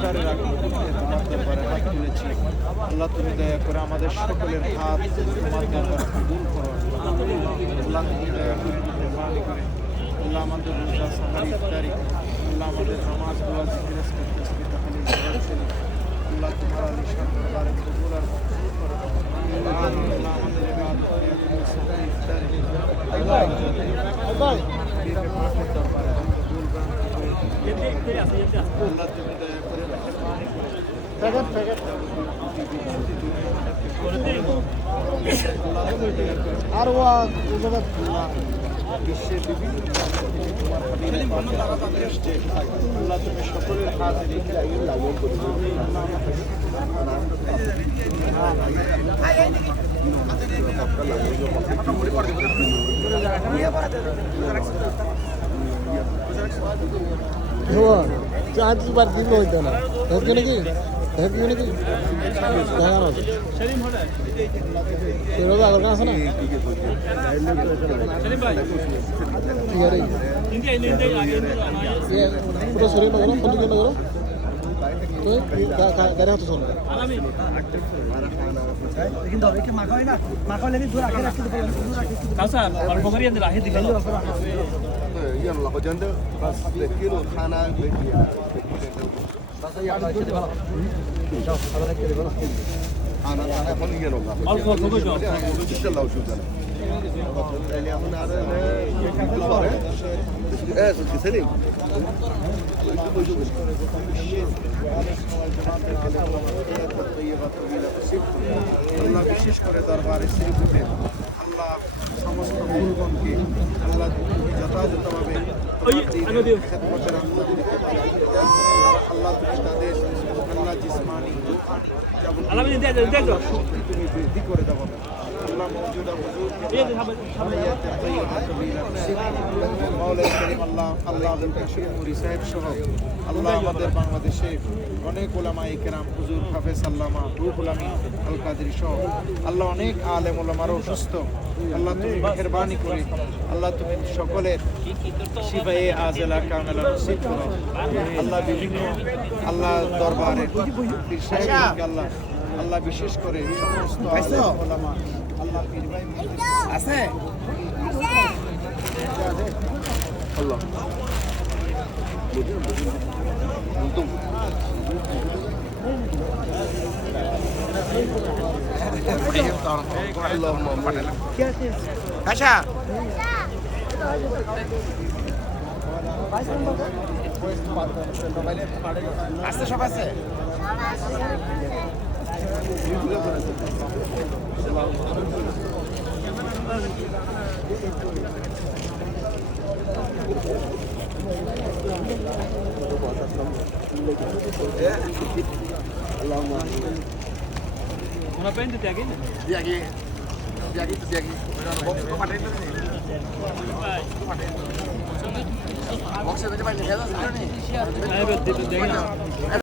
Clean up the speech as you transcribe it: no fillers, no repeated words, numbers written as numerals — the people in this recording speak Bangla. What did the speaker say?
ইফতারের আগে তোমার দরবারে হাত তুলেছি। আল্লাহ তুমি দয়া করে আমাদের সকলের হাত তোমার দরবারে কবুল করো। আল্লাহ তুমি দয়া করে মেহরবানি করে আল্লাহ আমাদের রোজা সাহারি ইফতারি আল্লাহ আমাদের নামাজ দোয়া জিকির আজকার তাসবিহ তাহলিল দরুদ শরীফ আল্লাহ তোমার আলিশান দরবারে কবুল আর মঞ্জুর করো। আল্লাহ আমাদের ইবাদত সাহারি ইফতারি আল্লাহ দরবারে কবুল আল্লাহ তুমি দয়া করে মেহরবানি বিশ্বের বিভিন্ন আল্লাহ তুমি সকলের হাত চার্জ বার দিব হইতো না দেখবে নাকি দেখবে নাকি দেখানো সেরকম আগর আছে না ঠিক আছে পুরো শরীর নগর ফোন দিকে নগর তো গাড়ি হাতে শোন কিন্তু একে মাখাই না মাখালে দূর আগে রাখতে পারবেন দূর আগে কাউসা অল্প করে আনতে রাখে দিবেন يلا جنده بس كيلو خانه بس يا على كده بقى شوف حضرتك كده بقى انا اخون يلا অল্প অল্প করে যাও ان شاء الله وشو انا اللي هنا على ايه سليم আল্লাহ বিশেষ করে দরবারে শ্রীপুরে আল্লাহ সমস্ত ভুলগণকে আল্লাহ যথাযথভাবে খেদমতের আত্মদিকে আল্লাহ তুমি তাদের আল্লাহ জিসমানি শক্তি তুমি বৃদ্ধি করে দেবো আল্লাহ মওজুদা হুজুর মাওলানা করিম আল্লাহ আল্লাহ মুরি সাহেব সহ আল্লাহ আমাদের বাংলাদেশে অনেক ওলামায়ে কেরাম হুজুর হাফেজ আল্লামা রুহুল আমিন আল কাদরি সহ আল্লাহ অনেক আলেম ওলামারা অসুস্থ আল্লাহ তুমি মেহেরবানি করে আল্লাহ তুমি সকলের শিফায়ে আজলা কামেলা নসিব করো আল্লাহ বিভিন্ন আল্লাহ দরবারে পীর সাহেবকে আল্লাহ আল্লাহ বিশেষ করে সমস্ত আলেম ওলামা আল্লাহ পীর ভাই আছে الله আচ্ছা আসতে সব আছে Una prende te aquí. Dia aqui. Boxe, vai levar ele, Aí,